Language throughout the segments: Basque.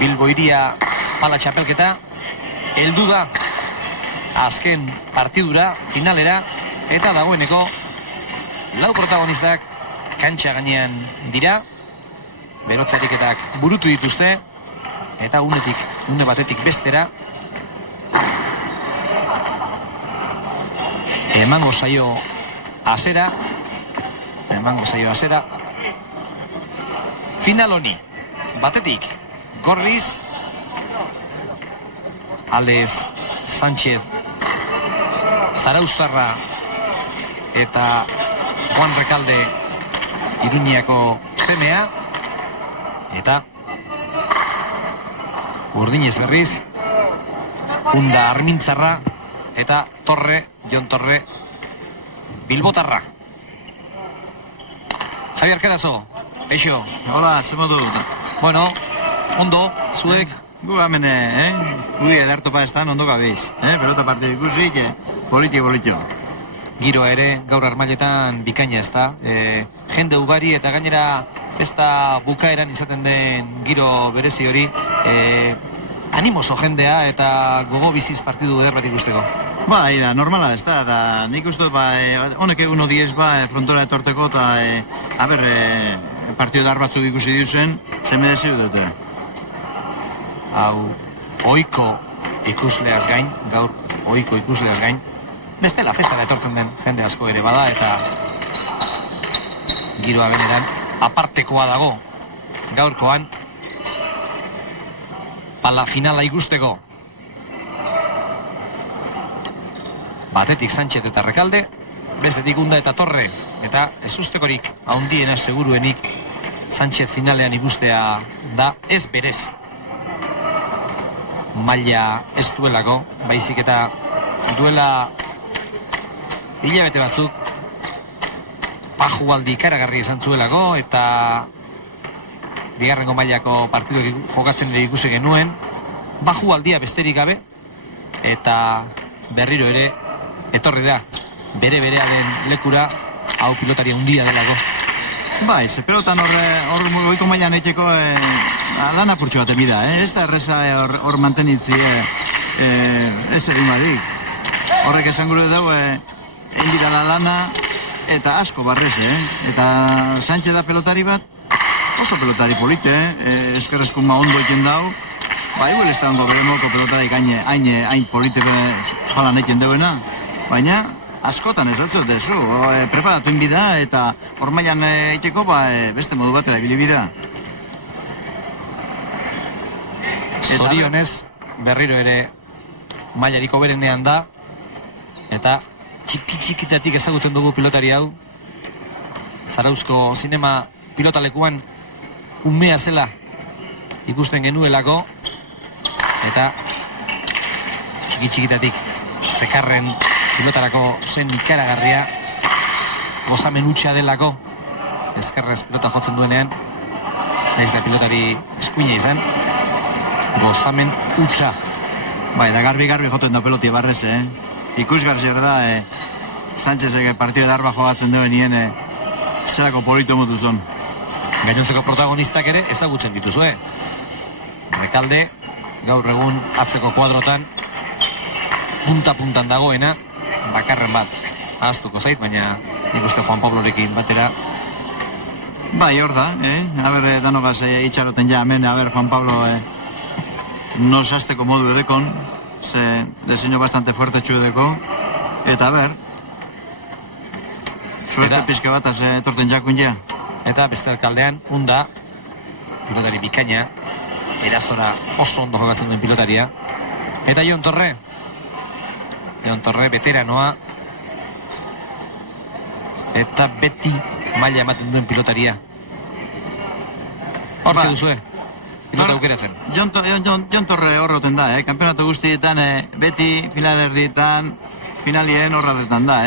Bilbo Hiria pala txapelketa, heldu da azken partidura, finalera, eta dagoeneko lau protagonistak kantxa gainean dira, berotzatiketak burutu dituzte, eta une batetik bestera emango zaio azera, final honi. Batetik Gorliz, Alex Sánchez Zarauztarra eta Juan Recalde Iruñako semea, eta Urdinez berriz Unda Armintzarra eta Jon Torre Bilbotarra. Javier Kerazo, eixo. Hola, ze modu? Bueno, ondo, zuek? Gu hemen, Ui edarto pa estan ondo gabiz. Pelota partidu ikusi, politio. Giro ere, gaur Armailetan bikaina ez da. Jende ugari eta gainera festa bukaeran izaten den giro berezi hori. Animoso jendea eta gogo biziz partidu eder bat ikusteko. Ba, da, normala ez da, da nik uste honek egun odiez frontora etorteko eta partidu dar batzuk ikusi diuzen, zeme dezio dute. Hau, oiko ikusleaz gain, gaur oiko ikusleaz gain, bestela festara etortzen den jende asko ere bada, eta giroa beneran apartekoa dago gaurkoan pala finala ikusteko. Batetik Sánchez eta Recalde, bestetik Unda eta Torre, eta ez ustekorik haundiena seguruenik Sánchez finalean ikustea da, ez berez maila ez duelako, baizik eta duela hilabete batzuk pajualdi ikaragarri izan zuelako, eta bigarrengo mailako partidu jokatzen ere ikusi genuen, bajualdia besterik gabe, eta berriro ere etorri da bere-berearen lekura, hau pilotari handia delako. Bai, ze pelotan hor goiko mailan eiteko lan apurtxo bat emida, ez da erreza hor mantenitzi ez egin badik. Horrek esan gure dago egin bidala lana eta asko barrez, eta Sánchez da pelotari bat, oso pelotari polite, eskerrezkuma ondo egin dau, ba, igual ez da ondo bere moko pelotari hain polite jolan egin deuena, baina askotan ez dut dezu, preparatu inbida eta hor mailan eiteko beste modu batera ibili bida. Zorionez, berriro ere mailariko berenean da, eta txikitatik ezagutzen dugu pilotari hau. Zarauzko zinema pilotalekuan umea zela ikusten genuelako, eta txikitatik zekarren pilotarako zen ikaragarria, gozamen hutsa delako, ezkerrez pilota jotzen duenean, ez da pilotari eskuina izan, gozamen hutsa. Bai, da garbi joten da peloti barrez, ikusgar zer da, Sánchezek partidu darba jogatzen duen nien, zerako polito motu zon. Gainontzeko protagonistak ere ezagutzen dituzue. Recalde, gaur egun atzeko kuadrotan, punta-puntan dagoena, bakarren bat ahaztuko zait, baina nik uste Juan Pablorekin batera. Bai, hor da, danogaz itxaroten ja, hemen, Juan Pablo nos hasteko modu edekon, ze diseño bastante fuerte txu edeko, eta suerte pizke bat etorten jakun ja. Eta beste alkaldean, Unda, pilotari bikaina, erazora oso ondo jokatzen duen pilotaria, eta Jon Torre, veteranoa, eta beti maila ematen duen pilotaria. Hortze duzue, pilota aukeratzen. Jon Torre horroten da, kampeonato guztietan, beti finalerdietan, finalien horretan da,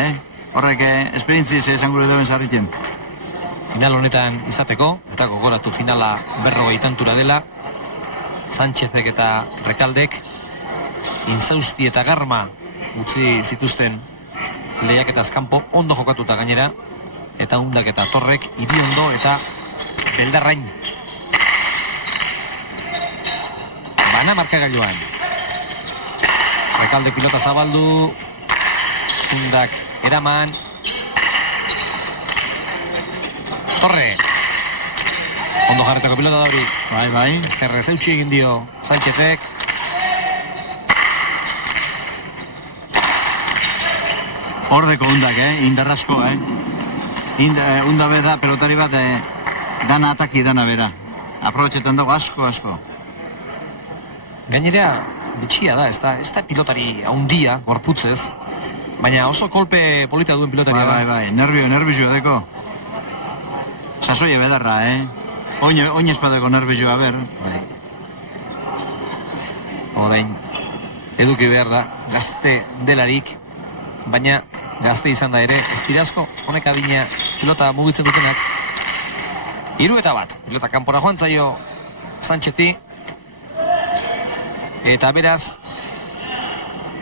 horrek esperientziz esan gure duen zarritien. Final honetan izateko, eta gogoratu finala 40 tantura dela, Sánchezek eta Recaldek Inzausti eta Garma utzi zituzten lehiaketaz kanpo ondo jokatuta gainera, eta Undak eta Torrek Iriondo eta Beldarrain. Dana markagailuan. Rekalde pilota zabaldu. Zundak eraman. Torre. Ondo jarretako pilota da hori. Bai. Ezkerrez eutxi egin dio Sánchezek. Hordeko undak, indarrasko, Unda beda pelotari bat, dana ataki dana bera. Aprobetxetan dago asko. Gainera, bitxia da, ez da pilotari haundia, gorputzez, baina oso kolpe polita duen pilotaria da. Bai, nervizioa deko. Sasoia bedarra, Oin espadeko nervizioa, ber. Bai. Orain, eduki behar da, gazte delarik, baina gazte izan da ere, ez dira asko, honek adina pilota mugitzen dutenak. 3-1, pilota kanpora joan zaio Sánchezi, eta beraz,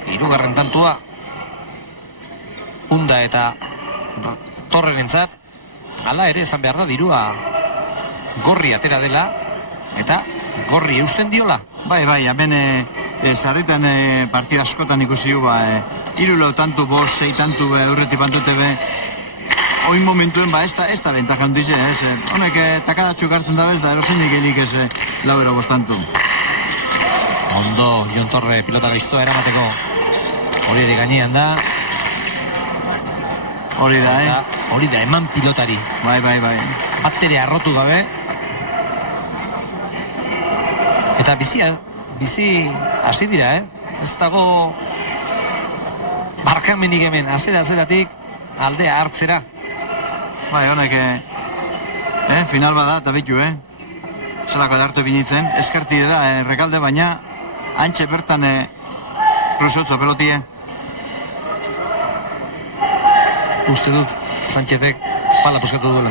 3. tantua, Unda eta Torrenentzat, hala ere esan behar da, dirua gorri atera dela, eta gorri eusten diola. Bai, hemen sarritan partida askotan ikusi hu, 3 tantu, 6 tantu, urreti pantute be, oin momentuen, ez da bentaja handize, honek takadatxuk hartzen da bez, da eroseinik elik ez 4 tantu. Ondo, Jon Torre pilota gaiztoa eramateko, hori ere gainean da. Hori da, Hori da, eman pilotari. Bai. Batere arrotu gabe. Eta bizi hasi dira, Ez dago barkamenik hemen, azeratik aldea hartzera. Bai, honek, final bada, eta bitu, Zelako edartu binitzen, eskarti da, Rekalde, baina antxe bertan kruzotzo pelotie. Uste dut, Sánchezek pala puskatu duela.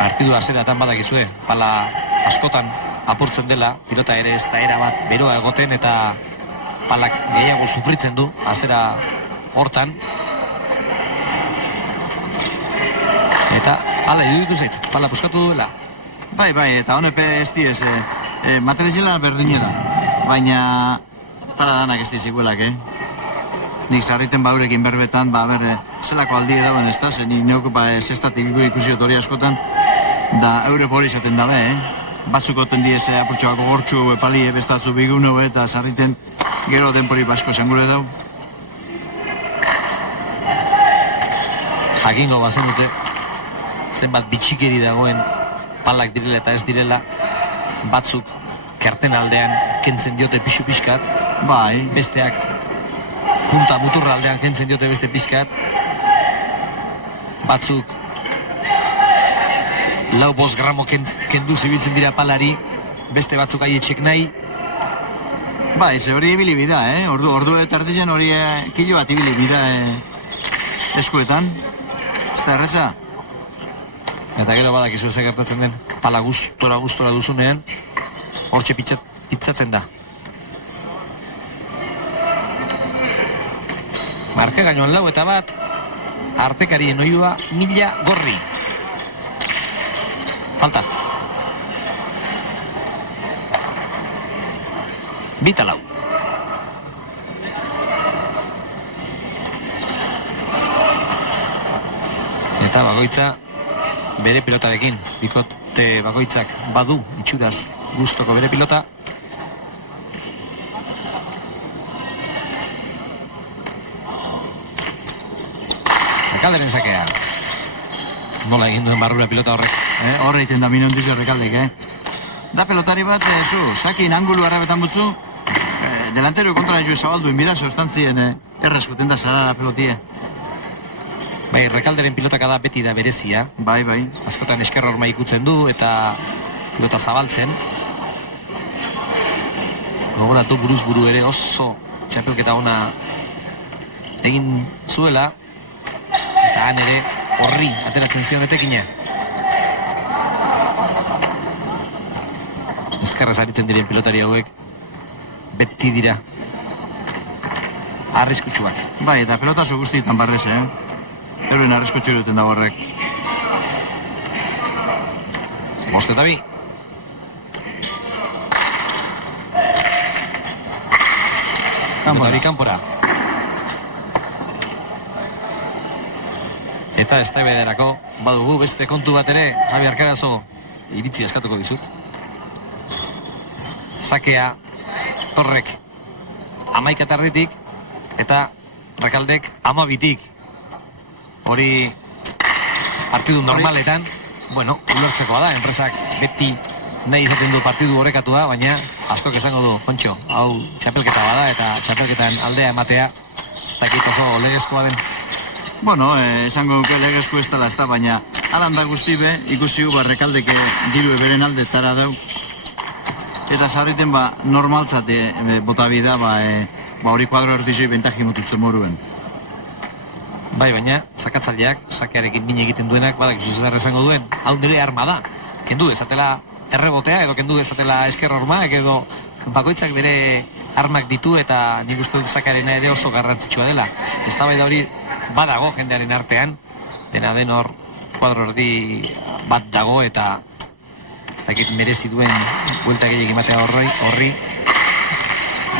Partidu azeratan badakizue, pala askotan apurtzen dela, pilota ere ez da erabat beroa egoten, eta palak gehiago sufritzen du, azera hortan. Eta hala iruditu zait, pala puskatu duela. Bai, eta honepe ez diez, materializela berdine da, baina pala danak ez diziguelak, Nik sarriten baurekin berbetan, zelako aldi dauen ez da, nik neuk zestatik ikusi hori askotan, da Europa hori izaten dabe, Batzuk oten diez apurtxoako gortxu, pali, bestatzu bigunu, eta sarriten gero denpori basko zangure dau. Jakingo bazen dute, zenbat bitxikeri dagoen palak direla eta ez direla, batzuk kerten aldean kentzen diote pixu-pixkat, Bai. Besteak punta muturra aldean kentzen diote beste pixkat, batzuk 4-5 gramo kendu zibiltzen dira palari, beste batzuk aietxek nahi. Bai, ze hori ibili bida, Ordu eta artizen hori kilo bat ibili bida eskuetan. Ez da erreza. Eta gero badakizu ez gertatzen den, pala gustora duzunean, hortxe pitzatzen da. Marka gainuan 4-1, artekarien oiua 1000 gorri. Falta. 2-4. Eta bakoitza bere pilotarekin, bikote bakoitzak badu itxuraz gustoko bere pilota. Rekalderen sakea. Nola egin duen barrura pilota horrek. Horre egiten da minontizu Rekaldek, Da pelotari bat, sakin angulu harrabetan butzu, delantero kontra jo zabalduen bidazo estantzien erreskuten da zarara pelotie. Bai, Rekalderen pilotaka da beti da berezia. Bai. Askotan esker horma ikutzen du eta pilota zabaltzen. Gogoratu buruz buru ere oso txapelketa ona egin zuela. Eta han ere horri ateratzen zion etekina. Ezkarrez aritzen diren pilotari hauek beti dira arriskutsuak. Bai, eta pelotazo guztietan barrez, Euren arriskutsu duten dago horrek. 5-2. Hori kanpora. Eta ez da bederako, badugu beste kontu bat ere, Javi Arkarazo, iritzi eskatuko dizut. Sakea, Torrek, 11:30 eta Rekaldek 12:00. Hori partidu normaletan, bueno, ulertzekoa da, enpresak beti nahi izaten du partidu horrekatua, baina askok esango du, Jontxo, hau txapelketa bada eta txapelketan aldea ematea, ez dakit oso legezkoa den. Bueno, esango duke legezko ez dela ez da, baina alanda guzti be, ikusi gu Rekaldeke diru beren aldetara dau, eta sarriten normaltzate bota bida, hori kuadro erdizoi bentaji motutzen moruen. Bai, baina, sakatzaileak, sakearekin min egiten duenak, badak zer esango duen, hau nire arma da, kendu dezatela errebotea, edo kendu dezatela esker hormak, edo bakoitzak bere armak ditu, eta nik uste dut sakearena ere oso garrantzitsua dela. Eztabaida hori badago jendearen artean, dena den hor kuadro erdi bat dago, eta ez dakit merezi duen buelta gehiagik ematea horri,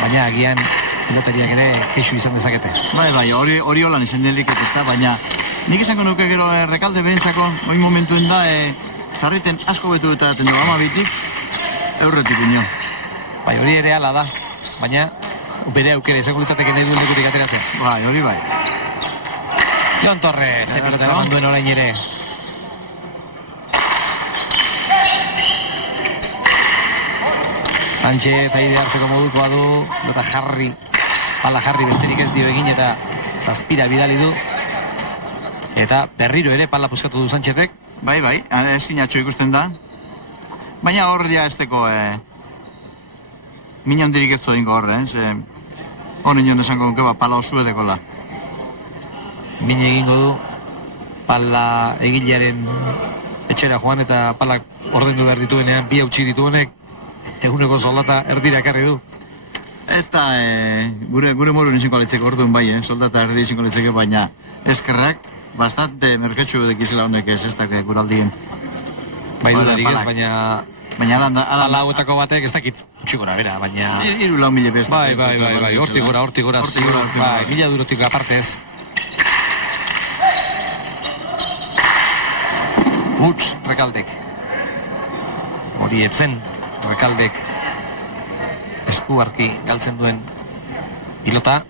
baina agian pilotariak ere kexu izan dezakete. Bai, hori holan izan delik ez da, baina nik izango nuke gero Rekalde behentzako, oin momentuen da, sarriten asko betu eta daten du, 12:00 eurretik ino. Bai, hori ere ala da, baina bere aukere izango litzateke nahi duen lekutik ateratzea. Bai, hori bai. Jon Torres, pilota eraman duen orain ere. Sánchez aire hartzeko modukoa du, lota pala jarri besterik ez dio egin eta zazpira bidali du. Eta berriro ere pala puskatu du Sánchezek. Bai, ezin atxo ikusten da. Baina hor dia ez teko, min handirik ez zoinko horre, hor nion esango duke, pala osu edekola. Min egingo du, pala egilearen etxera joan eta palak ordendu behar dituenean, bi hautsi dituenek, eguneko soldata erdira ekarri du. Ez da, gure moruen izango litzeko orduan bai, soldata erdi izango litzeko, baina eskerrak, bastante merketxu dekizela honek ez da guraldien. Bai dudarik ez, baina ala hauetako batek ez dakit utxikora, bera, baina... Iru lau mila besta. Bai, hortik gora, bai, 1000 eurotik apartez. Huts, Rekaldek. Hori etzen, Rekaldek esku arki galtzen duen pilota,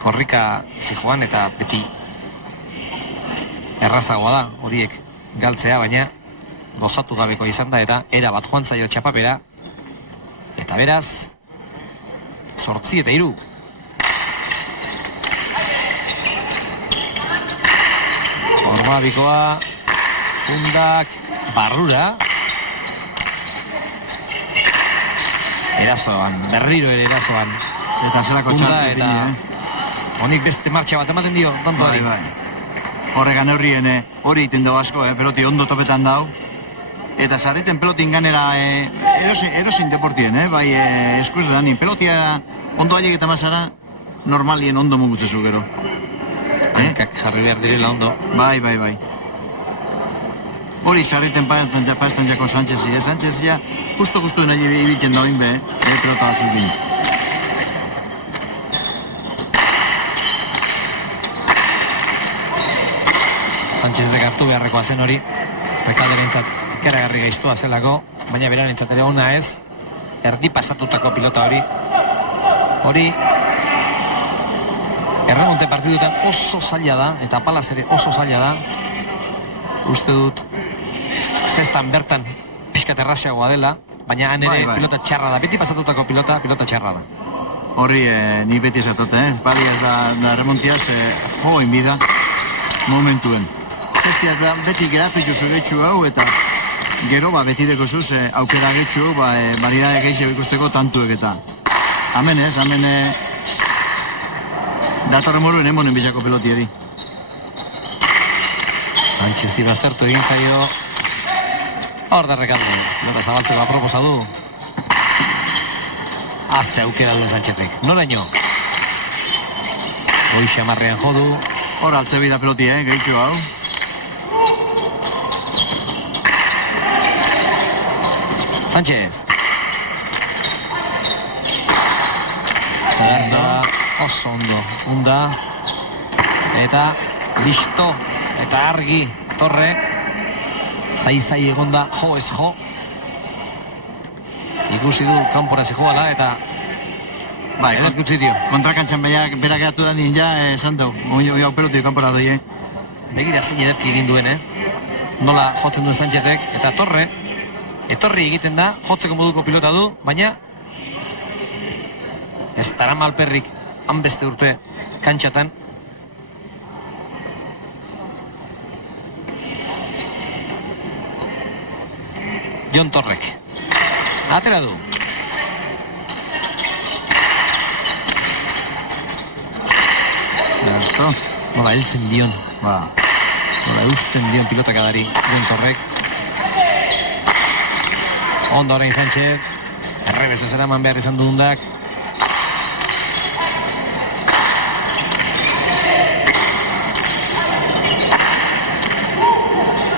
korrika zijoan eta beti errazagoa da horiek galtzea, baina gozatu gabeko izan da eta era bat joan zaio txapapera, eta beraz 8-3. Horma bikoa, fundak, barrura, erazoan, berriro ere erazoan. Eta zelako txartu eta honik beste martxa bat ematen dio, tantoari. Bai. Horregan hori iten dugu asko, peloti ondo topetan dau. Eta zarriten pelotin ganera erosin deportien, bai eskuz edanin. Pelotia ondo aiek eta mazara, normalien ondo mugutzezu gero. Hankak jarri behar direla ondo. Bai. Hori zarriten pastan jako Sánchezia. Sánchezia justo nahi ibiltzen dagoin be, pelota batzukin. Sánchezek hartu beharrekoa zen hori, Rekalderentzat ikaragarri gaiztua zelako, baina berarentzat ere ona ez, erdi pasatutako pilota hori erremonte partidutan oso zaila da, eta palaz ere oso zaila da, uste dut zestan bertan pixkat erraziagoa dela, baina han ere pilota txarra da, beti pasatutako pilota txarra da. Hori ni beti esatot, baliaz da remontiaz join bida momentuen. Zestiaz beti geratu jozu getxu hau eta gero beti deko zuz aukera getxu variedade gehiago ikusteko tantuek eta hemen datorren moruen emonen bizako pelotieri. Sánchezi baztertu egin zaio hor da Rekalde, lota zabaltzeko aproposa du. Haze aukera duen Sánchezek, noraino? Goi xamarrean jodu. Hor altzebi da peloti, gehitxo hau. Sánchez. Ederra, oso ondo, unda, eta listo, eta argi, Torre, zai egonda, jo ez jo, ikusi du kanpora zijoala, eta Bai, edat gutzi dio. kontrakantxan berak gatu da ninja, esan dugu, hau pelotik kanpora doi, Begira zein ederki egin duen, nola jotzen duen Sánchezek, eta Torre, etorri egiten da, jotzeko moduko pilota du, baina ez darama alperrik hanbeste urte kantxatan. Jon Torrek atera du. Esto, Nola heltzen dion, ba, nola eusten dion pilotakadari Jon Torrek. Ondo orain Sánchez, errebez ez eraman behar izan dugundak.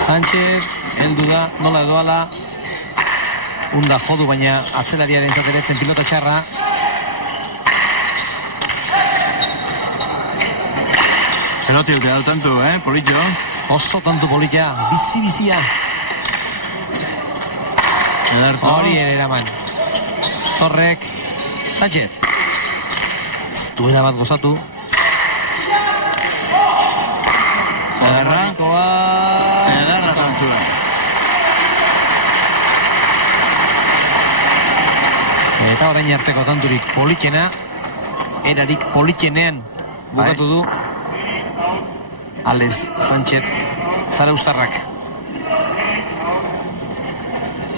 Sánchez, heldu da, nola edoala. Unda jodu baina atzelariaren zateretzen pilota txarra. peloti dute dau tantu, politxo. Oso tantu polita, bizi-bizia. Ederto. Hori ere eraman. Torrek, Sánchez. Ez duela bat gozatu. Ederra. Koa. Ederra tantua. Eta orain arteko tanturik politena, erarik politenean bukatu du Alex Sánchez Zaraustarrak.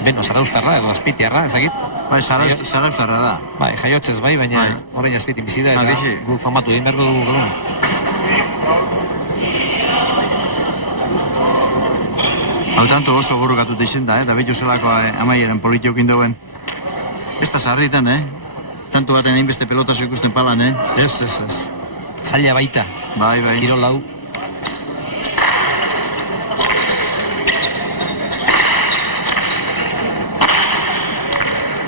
Beno, Zaraustarra edo Azpitiarra, ez dakit. Bai, Zaraustarra da. Bai, jaiotzez bai, baina Bai. orain Azpitin bizi da, eta bizi. gu famatu egin beharko dugu gaur. Hau tanto oso burrukatut izen da, da betu zelako amaieren politxokin duen. Ez da sarritan, Tanto baten hainbeste pelotazo ikusten palan, Ez. Zaila baita, Bai, bai. kirol hau.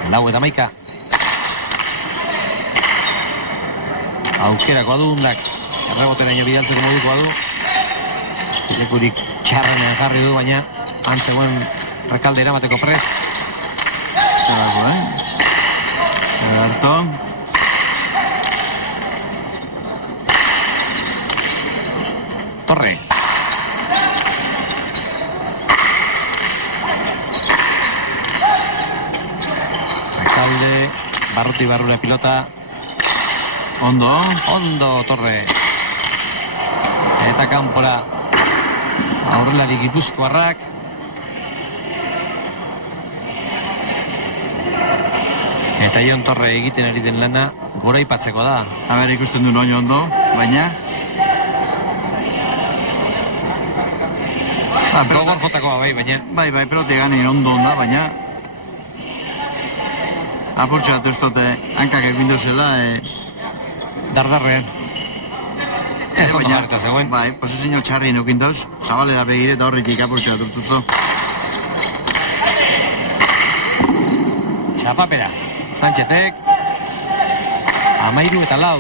Lau eta maika. Aukerako adundak, erreboteraino bidaltzeko moduko adu. Lekurik txarrenean jarri du, baina antzegoen rekalde eramateko prest. Zelako, Ederto. Torre. Rekalde, barruti barrura pilota. Ondo. Ondo, Torre. Eta kanpora aurrelari Gipuzkoarrak. Eta Jon Torre egiten ari den lana goraipatzeko da. Aber ikusten du noin ondo, baina... Gogor jotakoa bai, baina Bai, peloti ganin ondo onda, baina... Apurtxo bat ustote hankak egin duzela, dardarrean. Ez ondo jarreta zegoen. Bai, posizio txarri nukin dauz, zabalera begire eta horretik apurtxo bat urtuzo. Txapapera, Sánchezek. 13-4.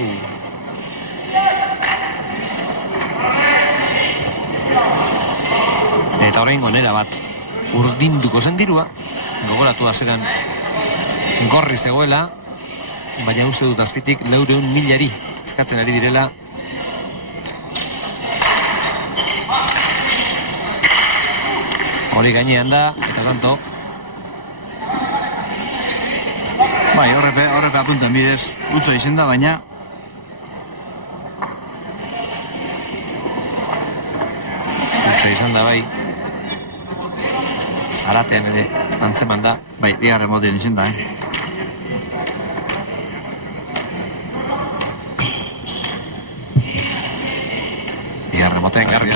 Eta orain gonera bat urdinduko zen dirua. Gogoratu azeran gorri zegoela, baina uste dut Azpitik 400.000 eskatzen ari direla. Hori gainean da, eta tanto Bai, horrepe apuntan bidez, utzo izen da, baina... utzo izan da bai. Zaratean ere antzeman da. Bai, bigarren motean izen da, Bigarren motean garbi.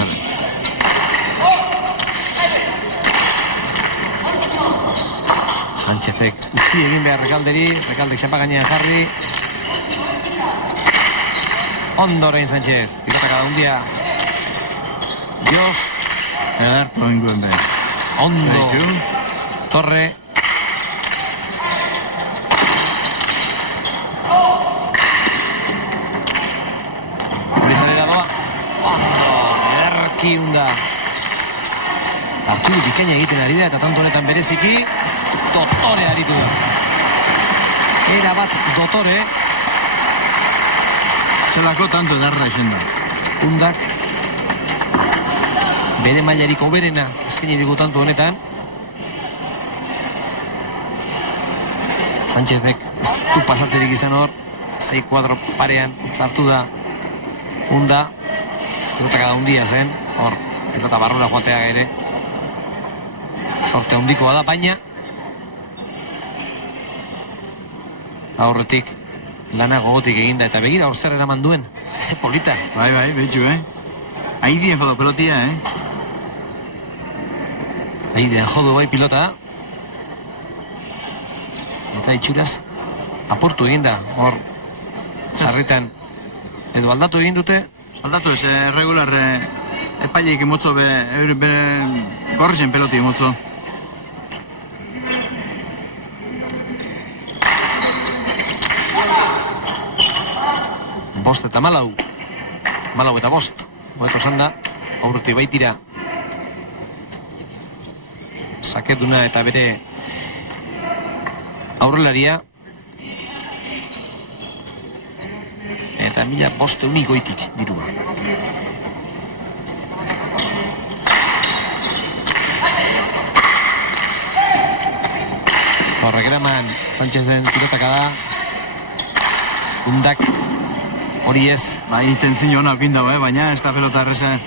Sánchezek utzi egin behar rekalderi, rekaldek xapa gainean jarri. Ondo orain Sánchez, pilotaka hundia. Dios, Ederto inguen behar. ondo. Baitu. Torre. ederki unda partidu bikaina egiten ari da, eta tanto honetan bereziki dotore aritu da. Era bat dotore. Zelako tanto edarra esen da. Undak bere mailarik oberena eskaini digu tanto honetan. Sánchezek ez du pasatzerik izan hor, 6 kuadro parean sartu da Unda, pilotak da hundia zen, hor pilota barrura joatea ere sorte handikoa da, baina aurretik lana gogotik eginda, eta begira hor zer eraman duen, ze polita. Bai, betxu, Aidien jodo pelotia, Aidien jodo bai pilota. Eta itxuraz apurtu eginda, hor sarritan edo aldatu egin dute. Aldatu ez, regular epaileik emotzo gorrizen peloti emotzo. Bost eta malau eta bost, hobeto zanda, aurretik baitira sakeduna eta bere aurrelaria, eta 1500 goitik dirua. Horrek eraman Sánchezen pilotaka da, Undak hori ez. Bai, intentzio hona okin dago, baina ez da pelota erreza,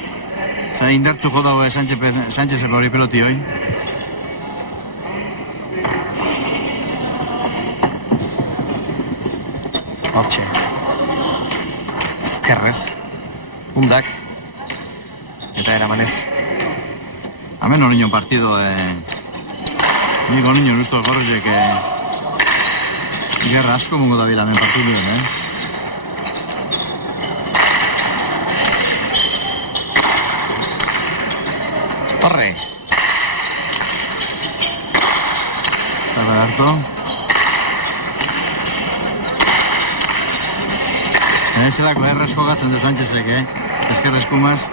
indartzu jo dago Sánchezen hori peloti hoi. Hortxe ezkerrez Undak eta eramanez hemen hori nion partido nik hori nion usto gorrezek gerra asko mungo da bila hemen partidu Torre para harto zelako errasko gatzen du Sánchezek, ezker eskumaz.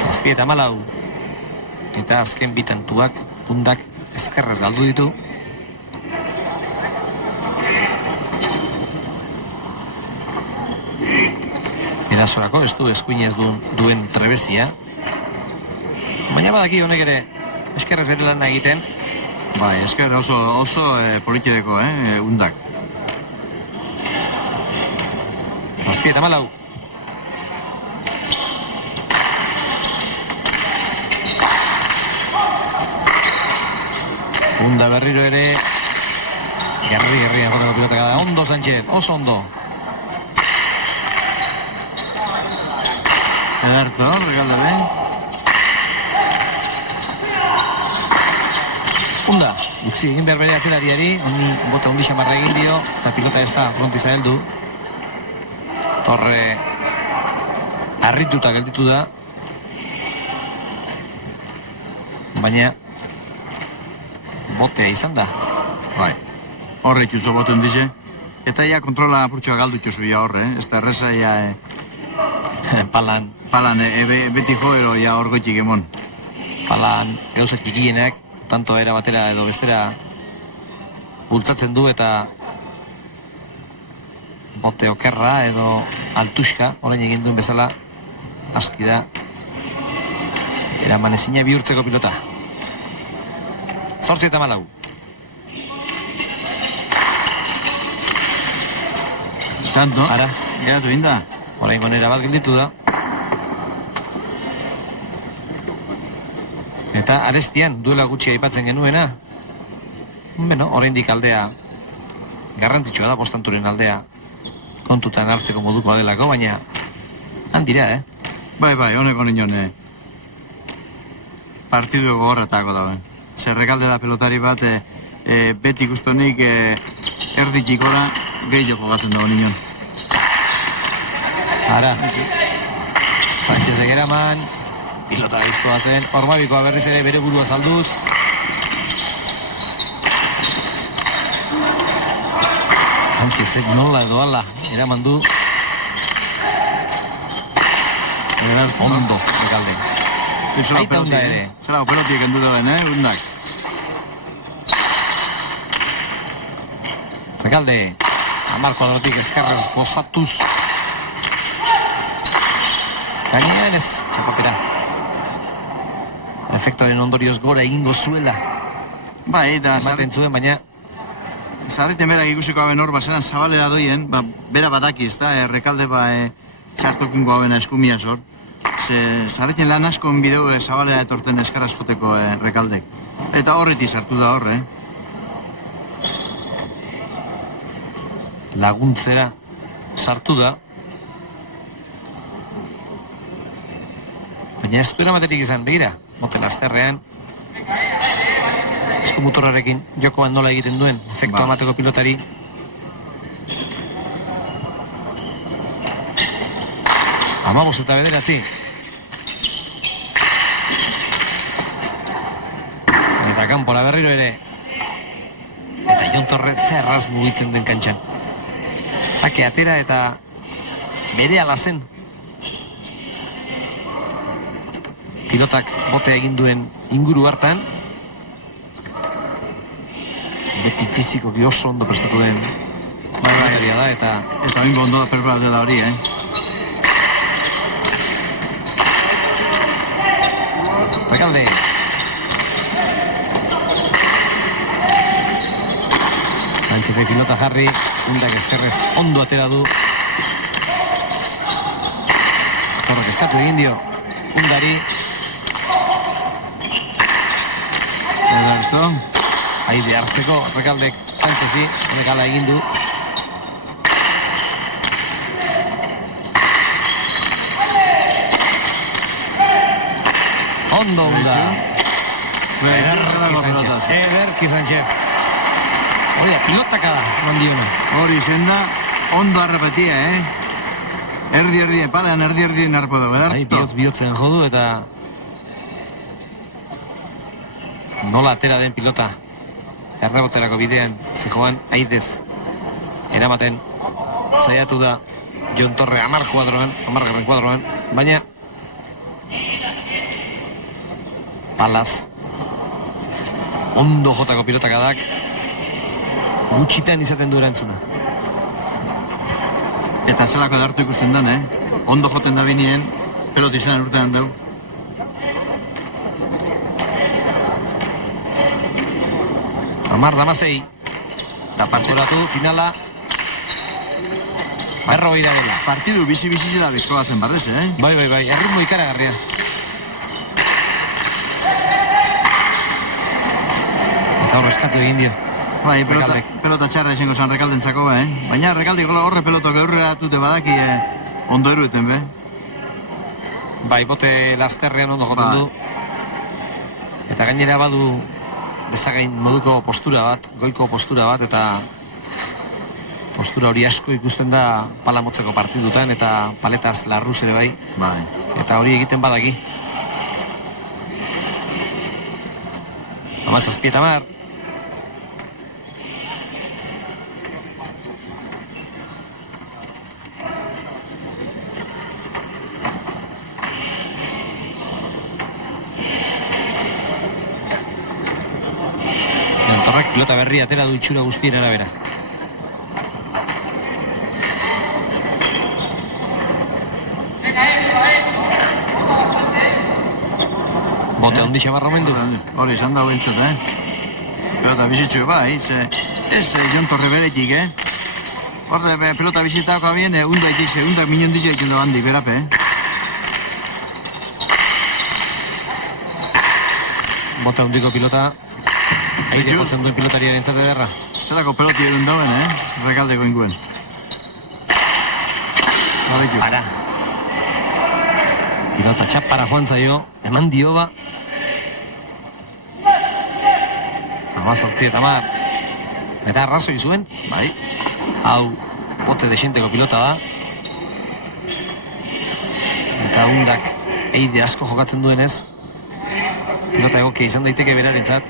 Zazpi eta malau. Eta azken bitantuak Undak ezkerrez galdu ditu. Edazorako ez du eskuinez duen trebezia. Baina badaki honek ere eskerrez bere lan egiten. Bai, esker oso politideko, Undak. Zazpi eta malau. Unda berriro ere gerrian joteko pilotaka da. Ondo Sánchez, oso ondo. Ederto, regalde Unda, utzi egin behar bere atzelariari, honi bota hundi xamarra egin dio, eta pilota ez da frontiza heldu. Torre harrituta gelditu da, baina botea izan da. Bai, horre ikuzo boten dize, eta ia kontrola apurtxoa galdutxo ia horre, ez da erreza ia Palan, beti joero ia orgoitik emon. Palan gauzak ikienak, tanto era batera edo bestera bultzatzen du eta bote okerra edo altuska, orain egin duen bezala, aski da eramanezina bihurtzeko pilota. 8 eta malau. Tanto, Ara, geratu inda. orain gonera bat gelditu da. Eta arestian duela gutxi aipatzen genuena. Beno, oraindik aldea garrantzitsua da, bostanturen aldea kontutan hartzeko modukoa delako, baina handira, Bai, honek nion partidu gogorretako dabe. Zerrekalde da pelotari bat, beti ikustonik erditxikora gehiago jogatzen dago nion. Ara, Sánchezek eraman, pilota bizkoa zen, Ormabikoa berriz ere bere burua salduz. Sánchezek nola edo ala eraman du. Ondo, Rekalde. Aita unda ere. Zelako pelotiek endu duen, undak. Rekalde, Amar kuadrotik eskerrez gozatuz. Gainean ez, txapapera. Efektoaren ondorioz gora egingo zuela. Bai, eta ematen zuen, baina zarriten berak ikusiko hauen hor, baseran zabalera doien, bera badaki, ez da, Rekalde txartokingo hauen eskumia zor. Zarriten lan askon bideu zabalera etorten eskarraz joteko Rekaldek. Eta horretik sartu da hor, laguntzera sartu da. Baina ez duela materik izan, begira, motel azterrean. Eskumutorrarekin jokoan nola egiten duen, efektu amateko pilotari. Amabos eta bederatzi. Eta kanpora berriro ere. Eta Jon Torre zerraz mugitzen den kantxan. Zake atera eta bere alazen. Pilotak bote egin duen inguru hartan. Beti fizikoki oso ondo prestatu den pilotaria da eta... Eta bingo ondo da perperatua da hori, Rekalde. Antxepe pilota jarri, undak eskerrez ondo atera du. Torrek eskatu egin dio, undari. Ederto. Aide hartzeko, Rekaldek Sánchezi, Rekala egin du. Ondo unda. Ederki Sánchez. Hori da, pilotaka da, mandiona. Hori zenda, ondo harrapetia, Erdi, palean erdi narpo dago, edarto. Bihotzen jodu eta... Nola atera den pilota. Erreboterako bidean, zijoan Aidez. Eramaten, zaiatu da Jon Torre 10 kuadroan, baina... Palaz. Ondo jotako pilotakadak. Gutxitan izaten du erantzuna. Eta zelako dartu ikusten den, Ondo joten da binien, pelot izan urtean dau. Amar Damasei. Da partidatu, finala. Berro beira dela. Partidu bizi da bizkolatzen barrez, Bai, erritmo ikaragarria. Eta horrezkatu egin dio. Bai, pelota txarra izango zan Rekaldentzako, Baina Rekaldik horre pelotok aurreratute badaki ondo erueten, Bai, bote lasterrean ondo joten du. Eta gainera badu bezagain moduko postura bat, goiko postura bat, eta postura hori asko ikusten da palamotzeko partidutan, eta paletaz larruz ere bai. Eta hori egiten badaki. 17. Torrek pilota berri atera du itxura guztien arabera. Bote ondi xamarra omen du. Hori, izan dago entzat, Pelota bizitxu, bai, ez Jon Torre beretik, Horde, pelota bizitako abien, unda ikise, unda minion dizia ikundu handik, berape, Bota ondiko pilota. Aire jotzen duen pilotarien entzate derra. Zelako peloti erun dauen, Rekaldeko inguen. Para. Pilota txapara joan zaio, eman dio ba. 18 eta mar. Eta arrazoi zuen. Bai. Hau, bote desenteko pilota da. Eta undak eide asko jokatzen duenez. Pilota egokia izan daiteke berarentzat.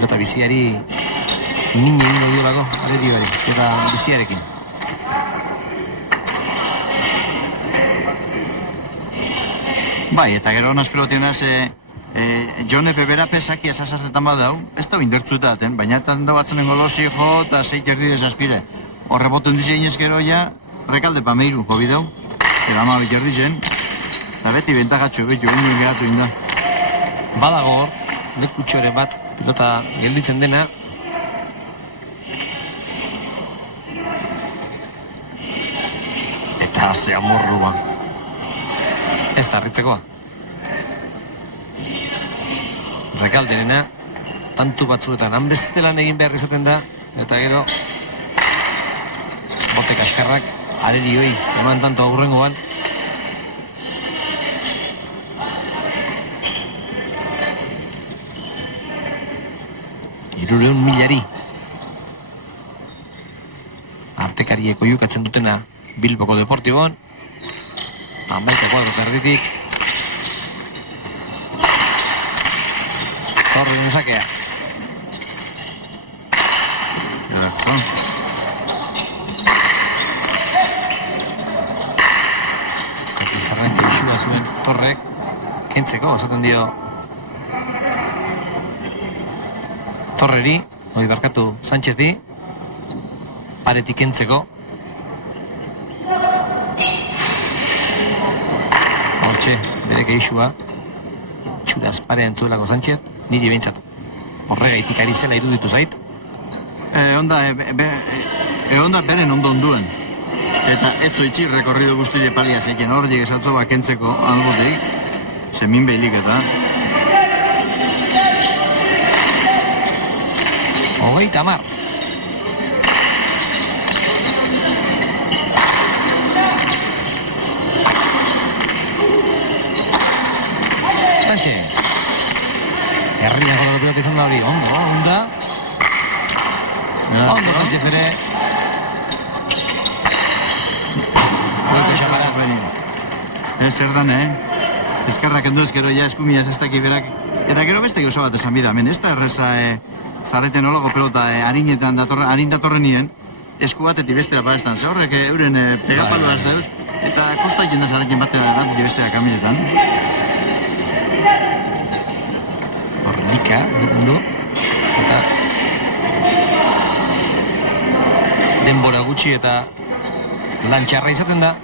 Pilota biziari mine ingo diolako, arerioari, eta biziarekin. Bai, eta gero honaz pelotionaz, Jone Peberape sakia sasartetan badau, ez da indertzutaten, baina eta da batzenen golosi jo eta zeit erdidez aspire. Horre boten dize inez gero ja, Rekalde pameiru, hobi dau, era ama erdizen, eta beti bentagatxo, beti ondo geratu inda. Badago hor, lekutxoren bat, pilota gelditzen dena. Eta ze amorrua. Ez da harritzekoa. Rekalderena, tantu batzuetan hanbestelan egin behar izaten da, eta gero bote kaskarrak arerioi eman tanto aurrengoan. Irureun milari artekarieko jukatzen dutena Bilboko Deportibon, 11 kuadro erditik. Torren sakea. Ez dakit zerrenko isua zuen Torrek kentzeko, esaten dio Torreri, hori barkatu Sanchezi, paretik kentzeko. Hortxe, bereke isua, txuraz parean zuelako Sánchez, niri behintzat horregaitik ari zela iruditu zait. Onda beren ondo onduen. Eta ez zoitzi rekorrido guztile palia zeiken hor esatzo bakentzeko alboteik, zemin behilik eta. 30. Sánchez. Herrian jolatu pelota izan da hori, ondo. Ondo Sánchez ere. Ez zer dan, Ezkarrak enduz gero ja eskumiaz ez daki berak. Eta gero beste gauza bat esan bida, ez da erreza zarreten olago pelota harin datorren nien, esku batetik bestera parestan, ze horrek euren pegapaluaz dauz, eta kosta jenda zarreten batetik bestera kamiletan. Hornika, du, eta denbora gutxi eta lantxarra izaten da,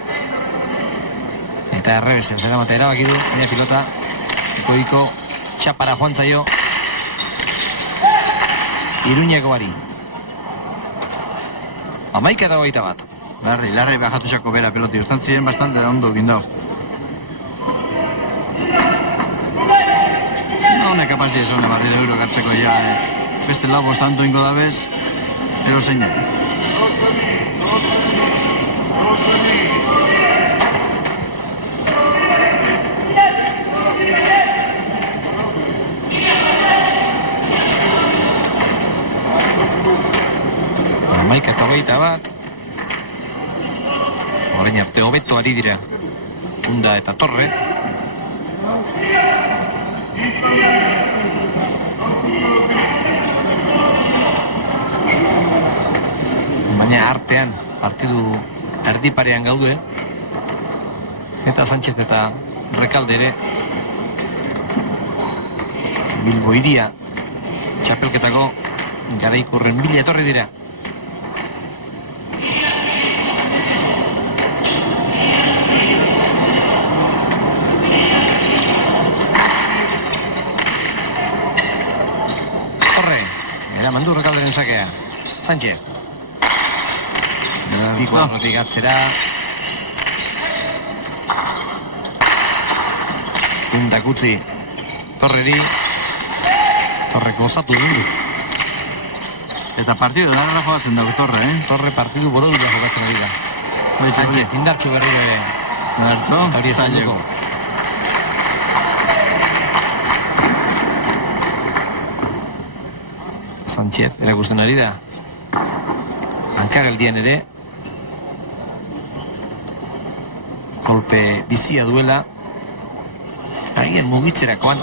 eta errebesea zera mata erabaki du, baina pilota goiko txapara joan zaio Iruñeko bari. 11 bat. Larri bajatu xako bera peloti, ustan ziren bastante ondo gindau. Hone kapaz diez hone barri de euro gartzeko ja, beste lau bostanto ingo dabez, ero zeina. Amaika eta 20 bat. Orain arte hobeto ari dira Unda eta Torre. Baina artean partidu erdiparean gaude, eta Sánchez eta Rekalde ere Bilbo Hiria txapelketako garaikurren bila etorri dira. Mandu Rekalderen sakea. Sánchez. Piko arrotik atzera. Puntak utzi Torreri. Torreko osatu du. Eta partidu darra jogatzen dago Torre, Torre partidu borobila jogatzen ari da. Sánchez, indartxo berriro ere. Darto, hori ez duko. Sánchez erakusten ari da. Hankagaldian ere kolpe bizia duela, agian mugitzerakoan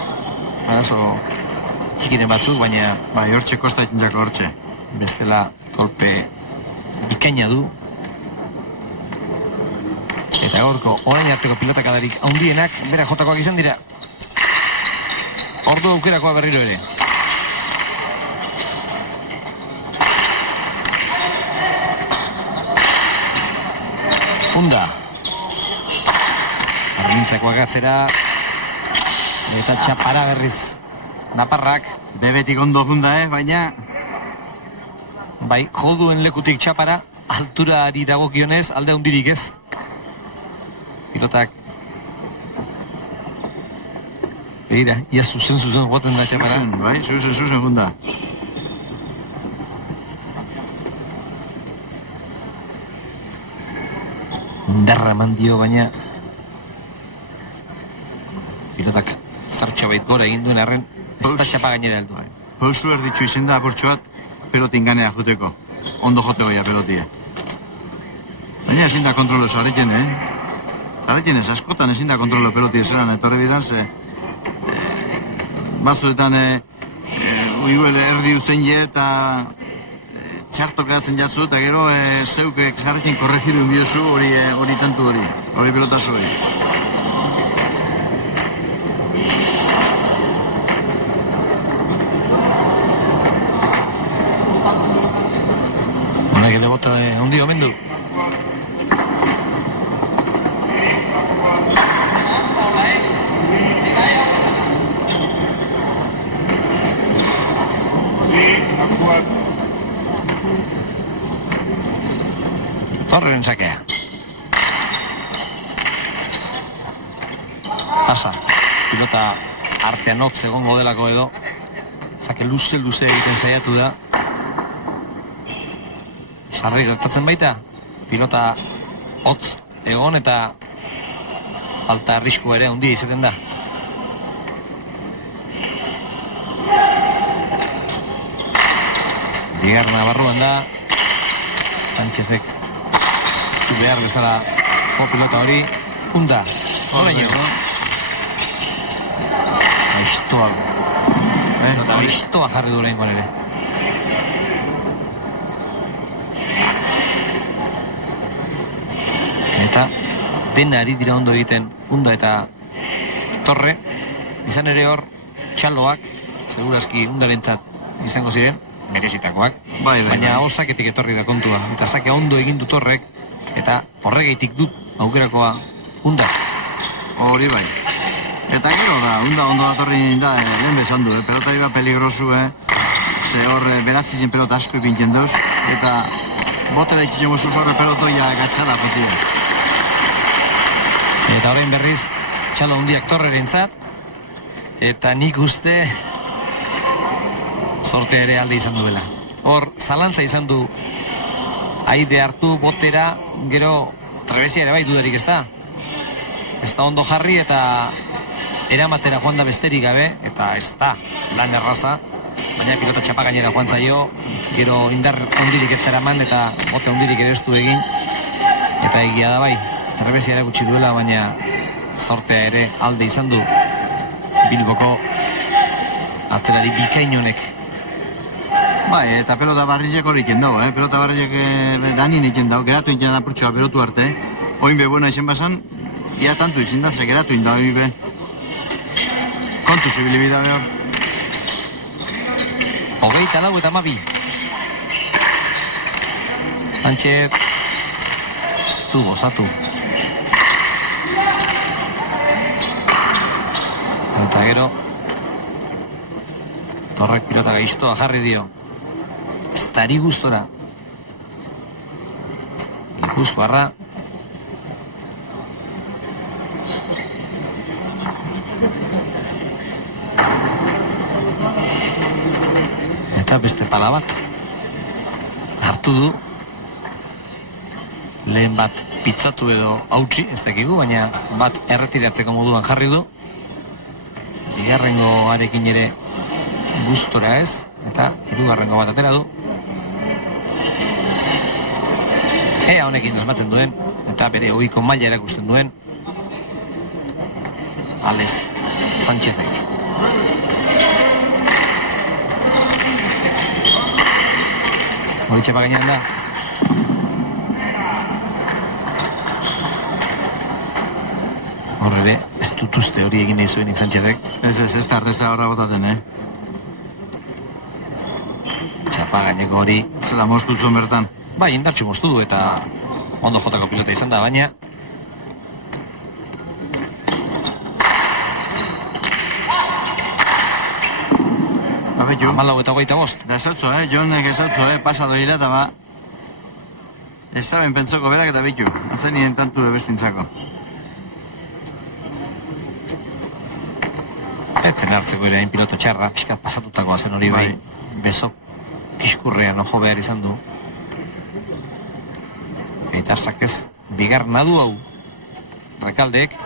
arazo txikiren batzuk, baina bai, hortxe kosta jako hortxe. Bestela kolpe bikaina du. Eta gaurko orain arteko pilotakadarik handienak bera jotakoak izan dira. Ordu aukerakoa berriro ere. Unda. Armintzakoak atzera. Eta txapara berriz. Naparrak. Bebetik ondo Unda, baina... Bai, jolduen lekutik txapara. Alturari dagokionez, alde handirik ez. Pilotak. Begira, ia zuzen joaten da txapara. Zuzen, bai, zuzen Unda. Indarra eman dio, baina pilotak zartxo bait gora egin duen arren ez da txapa gainera heldu. Pausu erditxu izen da apurtxo bat pelotin ganea juteko. Ondo jote goia pelotia. Baina ezin da kontrolo zarriken, Zarriken ez, askotan ezin da kontrolo pelotia zelan, etorri bidan ze bazuetan uiuele erdi uzen je eta txartok edatzen jatzu eta gero zeuk zarriken korregidu biozu hori tantu hori pelotazu hori. Honek ere bota handi omen du. Torren sakea. Pasa. Pilota artean hotz egongo delako edo. Sake luze egiten saiatu da. Sarri gertatzen baita. Pilota hotz egon eta falta arrisku ere handia izaten da. Bigarna barruan da. Sánchezek behar bezala pilota hori. Unda. Horaino. Aistoa jarri du oraingoan ere. Eta dena ari dira ondo egiten Unda eta Torre. Izan ere hor txaloak segurazki Undarentzat izango ziren merezitakoak. Baina hor saketik etorri da kontua. Eta sake ondo egin du Torrek eta horregaitik dut aukerakoa Unda. Hori bai. Eta gero da, Unda ondo datorri da, lehen bezan du, pelota iba peligrosu, ze hor beratzitzen pelota asko ipintzen duz, eta botera itxitzen guzuz horre pelotoia gatxala jotia. Eta horrein berriz, txalo hundiak Torrerentzat, eta nik uste sortea ere alde izan duela. Hor, zalantza izan du aide hartu botera, gero trebesia ere bai dudarik ez da. Ez da ondo jarri eta eramatera joan da besterik gabe, eta ez da lan erraza, baina pilota txapa gainera joan zaio, gero indar handirik etzera eman eta bote handirik ere ez du egin, eta egia da bai, trebesia erakutsi duela, baina sortea ere alde izan du Bilboko atzerari bikain honek. Bai, eta pelota barrizek hori iken dago, pelota barrizek danien iken dago, geratu iken da purtsoa pelotu arte, oin be buena izan bazan, ia tantu izin da, ze geratu inda, oin be. Kontu zibilibida behor. 24 eta 12. Sánchez estu gozatu. Eta gero Torrek pilota gaiztoa jarri dio. Estari gustora. Gipuzkoarra. Eta beste pala bat hartu du. Lehen bat pitzatu edo hautsi, ez dakigu, baina bat erretiratzeko moduan jarri du. Bigarrengo arekin ere gustora ez, eta hirugarrengo bat atera du. Ea honekin desmatzen duen, eta bere ohiko maila erakusten duen Alex Sánchezek. Hori txapa gainean da. Hor ere, ez dutuzte hori egin nahi zuen Sanchezek. Ez da erreza horra botaten, Txapa gaineko hori. Zela moztu zuen bertan. Bai, indartxu moztu du eta ondo jotako pilota izan da, baina Abaitu. 14-25. Da esautzo, Jonek esautzo, pasado hila eta ba... Ez saben pentsoko berak eta bitu. Atzen nien tantu bestintzako. Etzen hartzeko ere hain piloto txarra, pixkat pasatutakoa zen hori bai. Bezok kiskurrean ojo behar izan du. Eta arzakez, bigar nadu hau. Rekaldeek.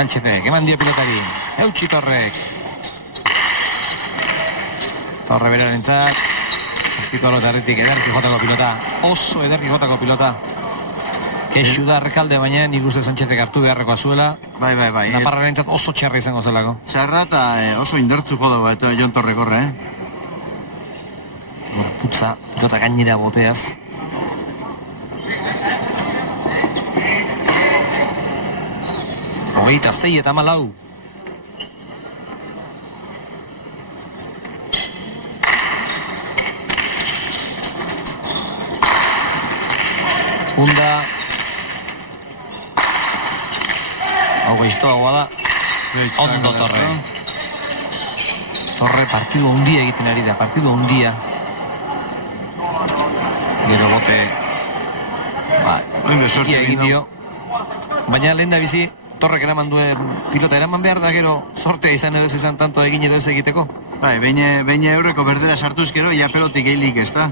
Sanchezek, eman dio pilotari. Eutxi Torrek. Torre berarentzat. Zazpiko alotarritik ederki jotako pilota. Oso ederki jotako pilota. Kexu da Rekalde, baina nik uste Sanchezek hartu beharrekoa zuela. Bai. Naparrarentzat oso txarra izango zelako. Txarra eta oso indertzu jodo eta Jon Torrek horre, Gorputza, pilota gainera boteaz. Hogeita 6 eta 14. Unda. Hau gaiztoa da. Ondo Torre. Torre partidu hundia egiten ari da, partidu hundia. Gero bote egin dio. Baina lehen da bizi, Torrek eraman duen pilota eraman behar da, gero sortea izan edo ez izan tanto egin edo ez egiteko. Bai, beine eurreko berdera sartuz gero, ja pelotik eilik ez da.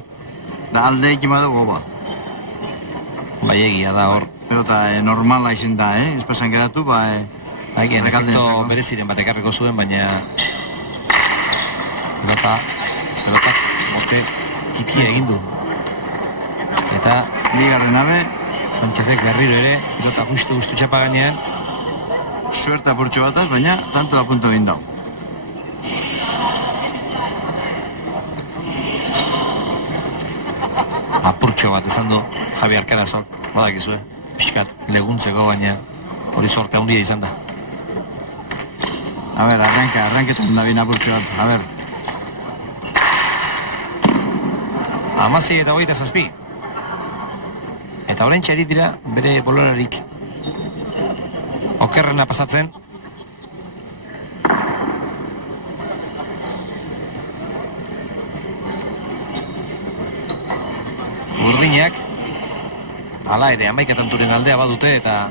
Da alde ekima dugu ba. Bai, egia da hor. Pelota normala izan da, ez pasan geratu, Agian, efekto bereziren bat ekarriko zuen, baina pelota bote tipia egin du. Eta bigarren abe Sanchezek berriro ere, pilota justu txapa gainean. Suerta purtsu bataz, baina tanto apunto egin dau. Apurtxo bat esan du Javi Arkarazok, badakizue, pixkat leguntzeko, baina hori sorte handia izan da. A ber, arranketan da bina apurtxo bat, a ber. 16 eta 27. Eta orain txari dira bere bolararik okerrena pasatzen. Urdinak hala ere 11 tanturen aldea badute eta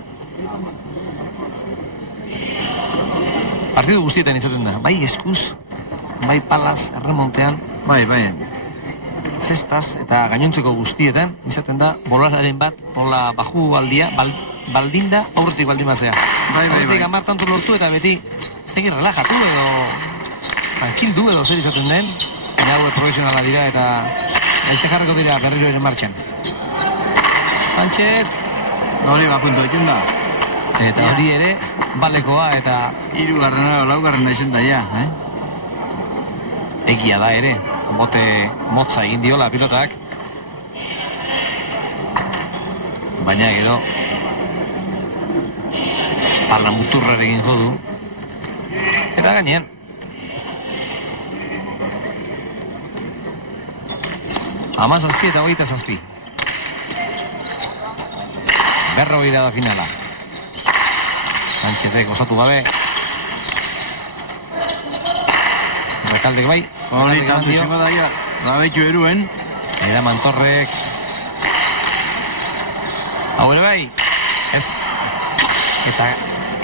partidu guztietan izaten da. Bai eskuz, bai palaz, erremontean. Bai. Zestaz eta gainontzeko guztietan izaten da bolararen bat, bola baju aldia, baldinda aurretik baldimazea. Bai. Aurretik 10 tanto lortu eta beti ez dakit relajatu edo tranquildu edo zer izaten den. Baina hau profesionala dira eta aizte jarriko dira berriro ere martxan. Sánchez. Hori punto egin da. Eta hori ere balekoa eta 3. laugarrena izan da ja, Egia da ere, bote motza egin diola pilotak. Baina gero pala muturrarekin jodu. Eta gainean 17 eta 27. Berrogei da finala. Sanchezek osatu gabe. Rekaldek bai. Hori tanto izango daia, babetxu eruen. Eraman Torrek. Hau ere bai. Ez. Eta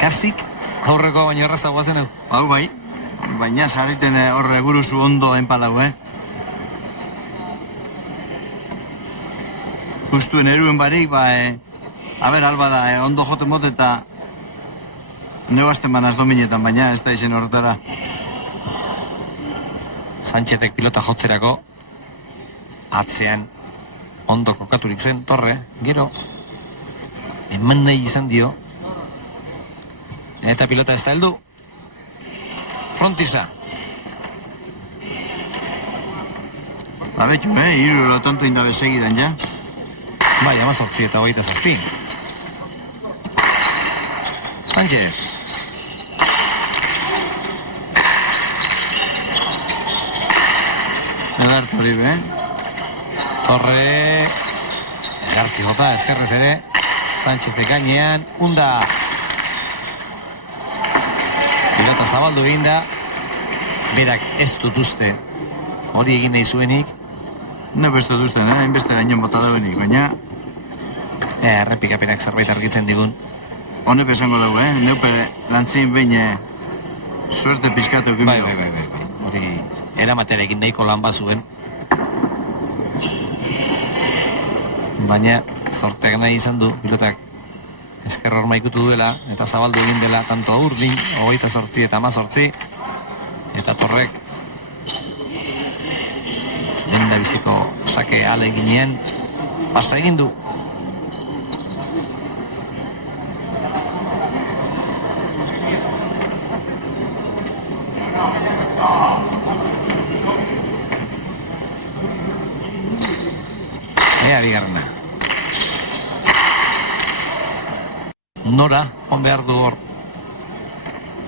kasik aurreko baino errazagoa zen. Hau bai. Baina zareten horre guruzu ondo enpalau, Justuen eruen barik, a ber, alba da, ondo joten mot eta neoazten banaz dominetan, baina ez da izen horretara. Sanchezek pilota jotzerako atzean ondo kokaturik zen Torre, gero eman nahi izan dio eta pilota ez da heldu. Frontiza Ba, betxu, iru tontu indabe segidan, ja. Bai, 18 eta 27. Sánchez. Edartu hori, Torre. Egarki jota, eskerrez ere. Sánchez gainean, unda. Pilota zabaldu egin da. Berak ez dut uste hori egin nahi zuenik. Ne bestu duzten, inbeste gainean bota dauenik, baina... Errepikapenak zerbait argitzen digun. Hone pesango dugu, neupe lantzin behin suerte pizkatu ekin Bai. Hori eramatearekin nahiko lan bazuen. Baina zorteak nahi izan du pilotak esker horma ikutu duela eta zabaldu egin dela tanto urdin, 28 eta 18 eta Torrek lenda biziko sake aleginean pasa egin du. Bigarrena. Nora, on behar du hor.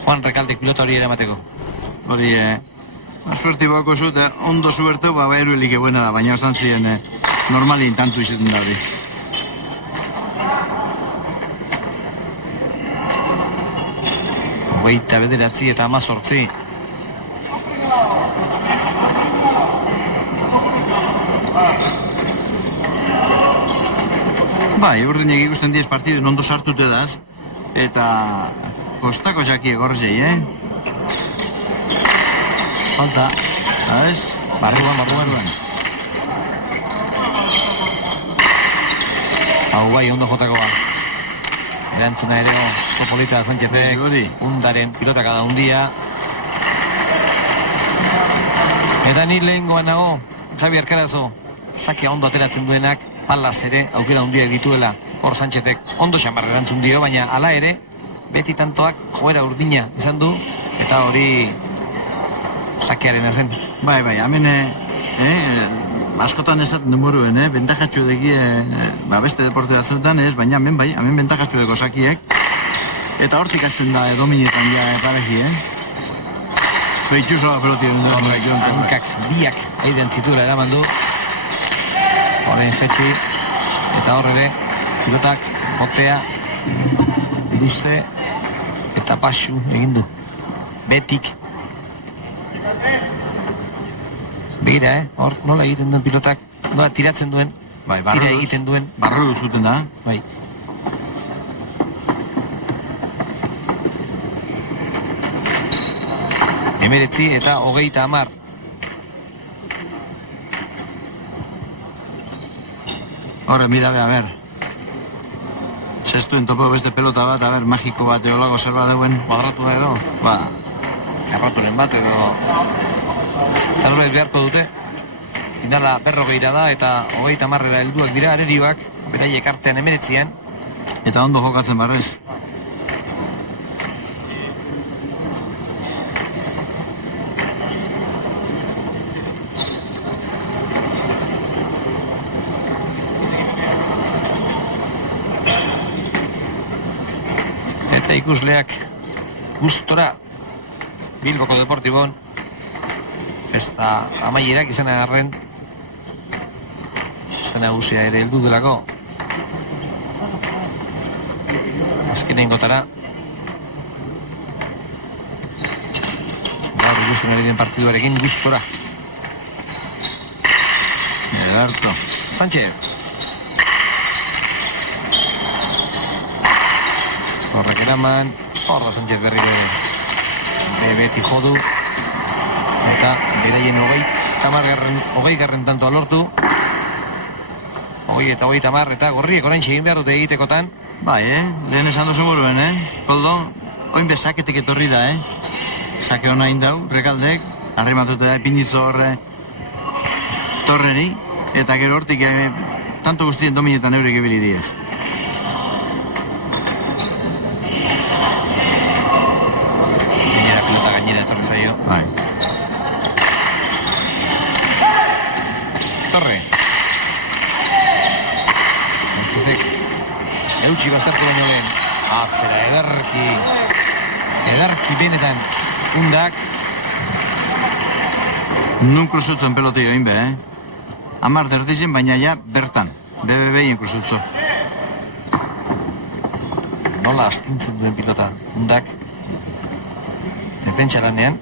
Juan Recalde pilota hori eramateko. Hori, suerti bako zu, ondo suertu, eruelik buena da, baina osan ziren normalin tantu izaten da hori. Hogeita bederatzi eta 18. Bai, urdinek ikusten diez partiduen ondo sartute daz, eta kostako jaki egorrezei, Falta, ez? Barruan. Hau bai, ondo jotakoa. Erantzuna ere, Zopolita Sánchezek, undaren pilotak da undia. Eta ni lehengoan nago, Javier Carazo, sakia ondo ateratzen duenak, palaz ere aukera handiak dituela hor Sánchezek ondo xamarra erantzun dio, baina hala ere beti tantoak joera urdina izan du eta hori sakearen zen. Bai, hemen askotan esaten demoruen, bentajatxu deki beste deporte batzuetan ez, baina hemen bentajatxu deko sakiek eta hortik azten da dominetan ja pareki, Beitxusoa pelotien hankak biak aiden zituela eraman du. Horen jetxi eta hor ere pilotak botea luze eta pasu egin du betik. Begira, hor nola egiten duen pilotak, nola tiratzen duen, tira egiten duen. Barru zuten da. Bai. Emeretzi eta 30. Horre, mira, a ver. Sestuen topo beste pelota bat, magiko bat eolago zerba dauen. Badratu da edo? Ba. Erraturen bat edo... Zerbait beharko dute. Finala 40 da eta 30 helduak dira arerioak, beraiek artean 19. Eta ondo jokatzen barrez. Ikusleak gustora Bilboko Deportibon festa amaierak izan agarren festa nagusia ere heldu delako azkenen gotara gaur ikusten ari den partiduarekin gustora. Edarto Sánchez Torrek eraman, horra Sánchez berriro ere beti jodu eta bereien 20 tantoa lortu 20 eta 30 eta gorriek orain egin behar dute egitekotan. Bai, lehen esan duzu buruen, Koldo, oin bezaketek etorri da, Sake hona indau, Rekaldek, arrematute da epinditzo horre Torreri, eta gero hortik tanto guztien dominetan eurek ebili diez. Gainera etorri zaio. Bai. eutxi baztertu baino lehen. Atzera, ederki benetan undak. Nun kruzutzen pelotio egin be, Amar derdizien, baina ja bertan. BBB-ien kruzutzo. Nola astintzen duen pilota undak. Defentsaranean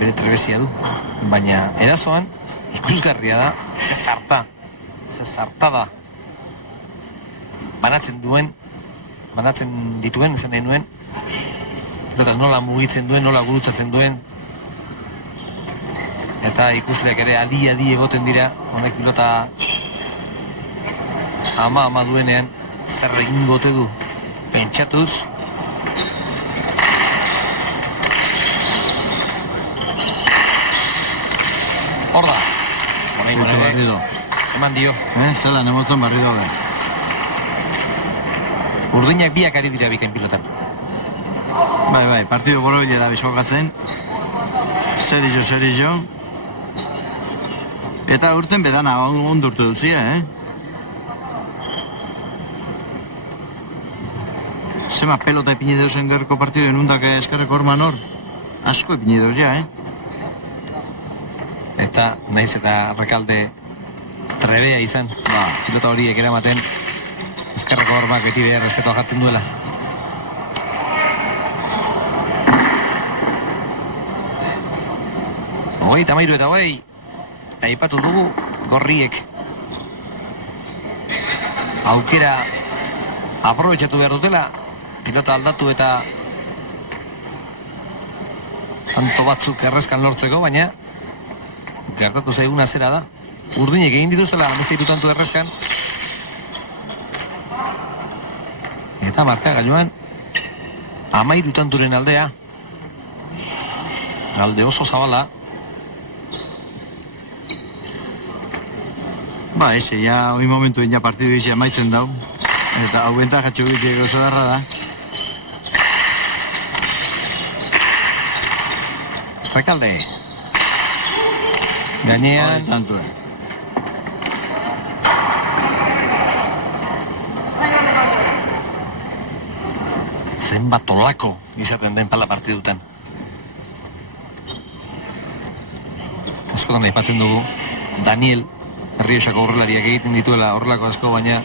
bere trebesia du. Baina erasoan ikusgarria da, ze zarta da. Banatzen dituen, esan nahi nuen, nola mugitzen duen, nola gurutzatzen duen, eta ikusleak ere adi egoten dira, honek pilota ama duenean, zer egin gote du, pentsatuz. Hor da, eman dio. Zelan emotzen barrido be. Urdinak biak ari dira bikain pilotan. Bai, partidu borobile da bizokatzen. Serio. Eta urten bedana ondurtu duzia, Zema pelota ipini deusen gerko partidu enundak eskerreko orman hor. Asko ipini deuz ja, Eta naiz eta Rekalde trebea izan. Pilota horiek eramaten eskerreko hormak beti behar respetoa jartzen duela. Hogei, tamairu eta hogei. Aipatu dugu gorriek aukera aprobetxatu behar dutela. Pilota aldatu eta tanto batzuk errezkan lortzeko, baina gertatu zaiguna zera da. Urdinek egin dituztela, beste hiru tanto errezkan. Eta markagailuan 13 tanturen aldea. Alde oso zabala. Ese, ja, hoi momentu ja partidu izi amaitzen dau. Eta hau bentajatxo egitek oso darra da. Rekalde. Gainean. Zenbat olako izaten den pala partidutan. Askotan aipatzen dugu Daniel Erriosako horrelariak egiten dituela horrelako asko, baina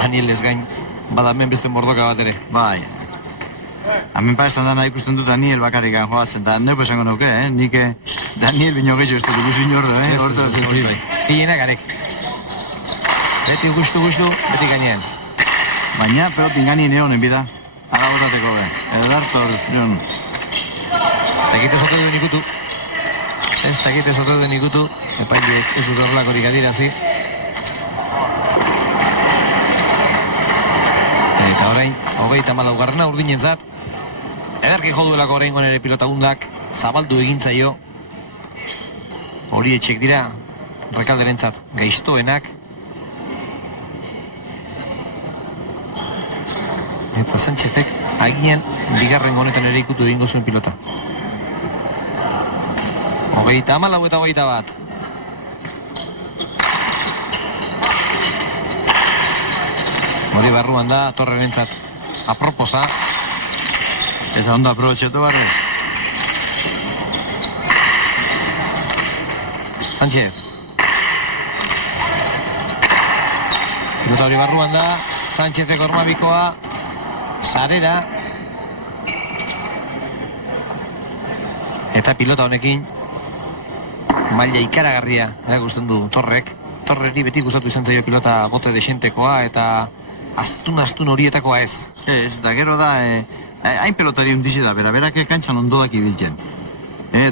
Daniel ez gain badamen beste mordoka bat ere. Bai. Hemen paestan dana ikusten dut Daniel bakarikan joatzen, eta neupo esango nuke, nik Daniel bino gehiago ez dut ikusin jordo, Hiena garek. Beti gustu, beti gainean. Baina pelotin ganien eonen bida. Ara botateko be. Edartor, Jon. Ez dakite zote duen ikutu. Epaileek ez dut horrelakorik adirazi. Eta orain, 34 urdinentzat. Ederki joduelako orain ere pilota undak. Zabaldu egintzaio. Hori etxek dira Rekalderentzat gaiztoenak. Eta Sanchezek agian bigarren honetan ere ikutu egingo zuen pilota. 34 eta 21. Hori barruan da, Torrerentzat aproposa. Eta ondo aprobetxetu barrez. Sánchez. Pilota hori barruan da, Sánchezeko ormabikoa, sarera. Eta pilota honekin maila ikaragarria erakusten du Torrek. Torreri beti gustatu izan zaio pilota bote desentekoa eta astun horietakoa ez. Ez, da gero da, hain pelotari undizi da, berak kantxan ondodak ibiltzen.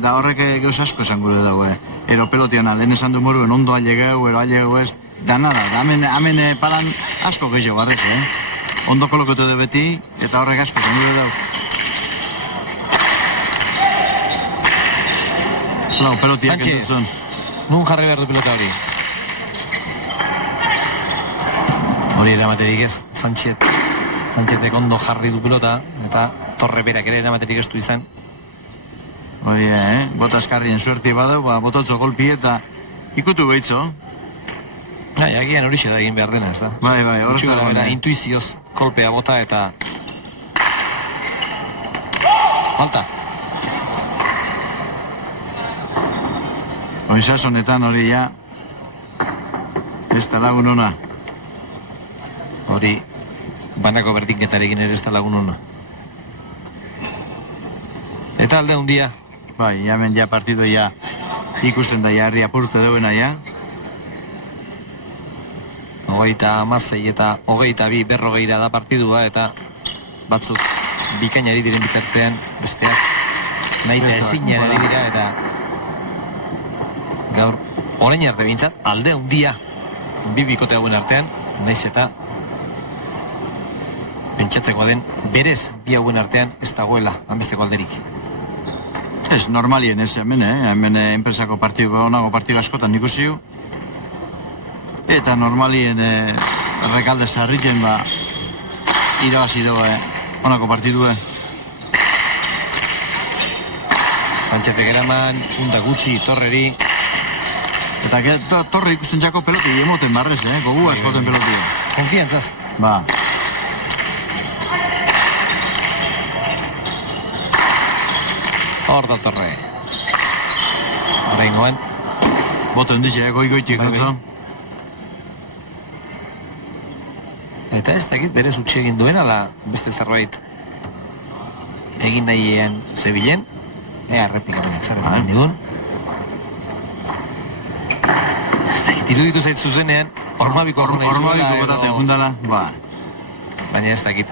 Da horrek geuz asko esan gure dago, ero pelotiona, lehen esan du moruen ondo ailegeu, ero ailegeu ez, dana da, hemen palan asko gehiago barrez, ondo kolokotu du beti, eta horrek asko esan gure dago. Lau, pelotiak entuzun. Nun jarri behar du pilota hori? Hori eramaterik ez, Sánchezek ondo jarri du pilota, eta Torre berak ere eramaterik ez du izan. Hori, bota eskarrien suerti badau, bototzo golpi eta ikutu behitzo. Agian hori da egin behar dena, ez da? Bai, hori da. Intuizioz kolpea bota eta... Falta. Oinzaz honetan hori ja... Ez da lagun ona. Hori, banako berdinketarekin ere ez da lagun ona. Eta alde hundia. Bai, hemen ja partido ja ikusten da ja herri apurtu duena ja. 36 eta 22 berrogeira da partidua eta batzuk bikainari diren bitartean besteak nahi eta ezinen ari dira eta gaur orain arte bintzat alde hundia bi bikote hauen artean naiz eta pentsatzeko den berez bi hauen artean ez dagoela hanbesteko alderik. Ez normalien ez hemen, hemen enpresako partiduko onago partidu askotan ikusiu. Eta normalien Rekalde zarriten irabazi dugu onako partidue. Sánchez egeraman, unda gutxi, Torreri. Eta Torre ikusten txako peloti emoten barrez, gogu askoten peloti. Konfiantzaz. Ba. Hor da Torre. Horrengoan. Boten dize, goitik, gotzo. Eta ez dakit berez utxe egin duena da beste zerbait egin nahiean zebilen. Errepika baina zer ez egin digun. Ez dakit iruditu zait zuzenean Ormabiko horrena izuela. Ormabiko botatzen jundala, ba. Baina ez dakit.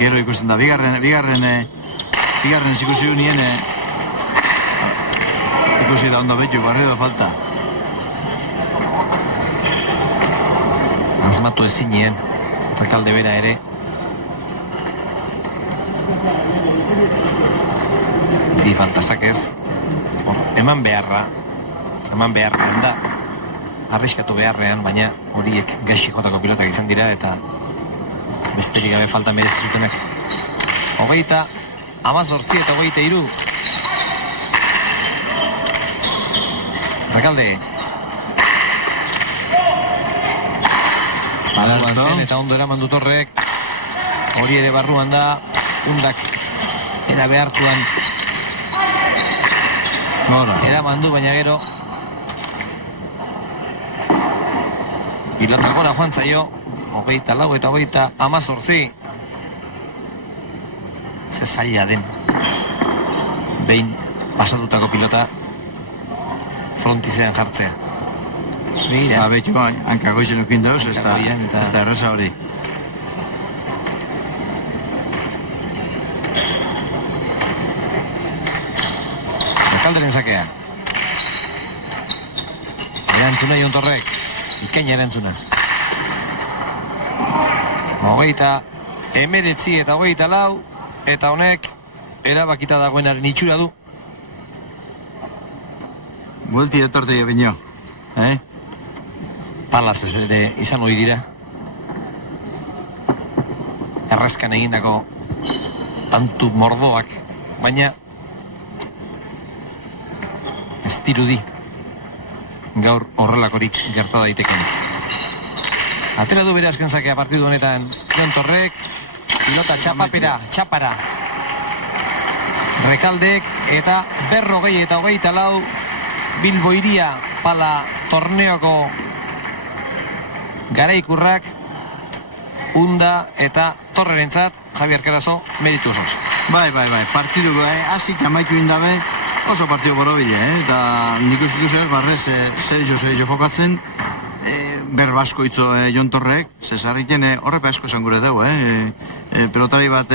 Gero ikusten da, bigarren ikusi nien ikusi da ondo betu, barri da falta. Azmatu ezinien, Rekalde bera ere. Bi faltazak ez. Eman beharrean da. Arriskatu beharrean, baina horiek gaixi jotako pilotak izan dira eta besterik gabe falta merezi zutenak. 18 eta 23. Rekalde. Barruan zen eta ondo eraman du Torrek. Hori ere barruan da. Undak era behartuan eraman du, baina gero pilota gora joan zaio. 24 eta 18. Ze zaila den behin pasatutako pilota frontizean jartzea. Mira. Betu, hankagoizen ukin dauz, ez da erraza hori. Rekalderen zakea. Erantzuna Jon Torrek. Ikaina erantzuna. 19 eta 24 eta honek erabakita dagoenaren itxura du. Buelti etorte bino, Palaz ez ere izan hori dira. Errazkan egindako tantu mordoak, baina ez dirudi gaur horrelakorik gerta daitekenik. Atera du bere azken zakea partidu honetan Jon Torrek, pilota txapara. Rekaldek eta 40 eta 24 Bilbo Hiria pala torneoko garaikurrak Unda eta Torrerentzat Javier Carazo meritu osoz. Bai, partidu hasi amaitu indabe oso partidu borobile, eta nik uste barrez serio jokatzen berbasko itzo Jon Torrek, zezarriken horrepe asko esan gure dugu, pelotari bat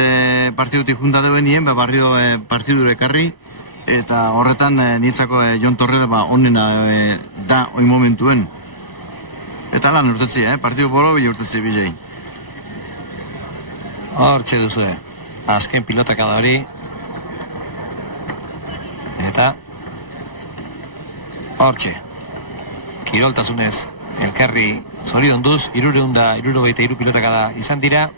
partidutik junta dugu nien, barrio partidure ekarri, eta horretan nitzako Jon Torre onena da oin momentuen. Eta lan urtetzi, partidu borobile urtetzi bilei. Hortxe duzu, azken pilotakada hori. Eta hortxe, kiroltasunez elkarri zoriontuz, 363 pilotakada izan dira.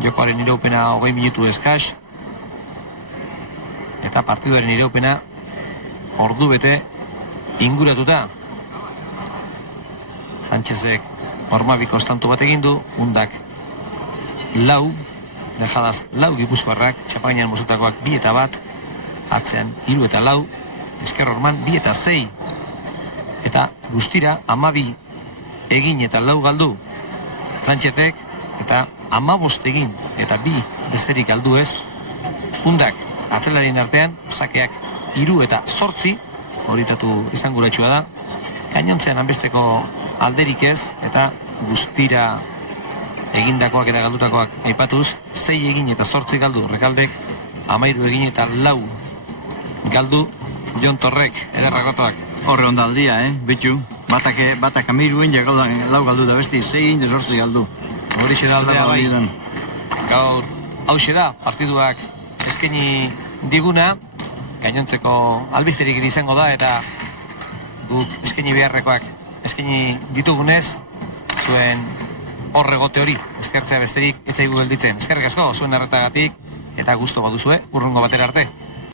Jokoaren iraupena 20 minutu eskas. Eta partiduaren iraupena ordu bete inguratuta. Sánchezek Ormabiko estantu bat egin du, Undak lau, dejadaz lau Gipuzkoarrak, Txapagainan mozutakoak 2 eta 1, atzean 3 eta 4, Esker Orman 2 eta 6, eta guztira 12 egin eta 4 galdu Sánchezek, eta 15 egin eta 2 besterik galdu ez. Undak atzelarien artean, sakeak 3 eta 8, horitatu izanguratsua da, gainontzean hanbesteko alderik ez, eta guztira egindakoak eta galdutakoak aipatuz, 6 egin eta 8 galdu Rekaldek, 13 egin eta 4 galdu Jon Torrek, ederragotoak. Horre ondaldia, bitu. Batak 13 lau galdu da besti, 6 egin eta 8 galdu. Horixe da aldea bai. Gaur, hauxe da, partiduak eskaini diguna, gainontzeko albisterik izango da, eta guk eskaini beharrekoak eskaini ditugunez, zuen horregote hori, eskertzea besterik, ez zaigu gelditzen. Eskerrik asko, zuen erretagatik, eta gusto baduzue, urrungo batera arte.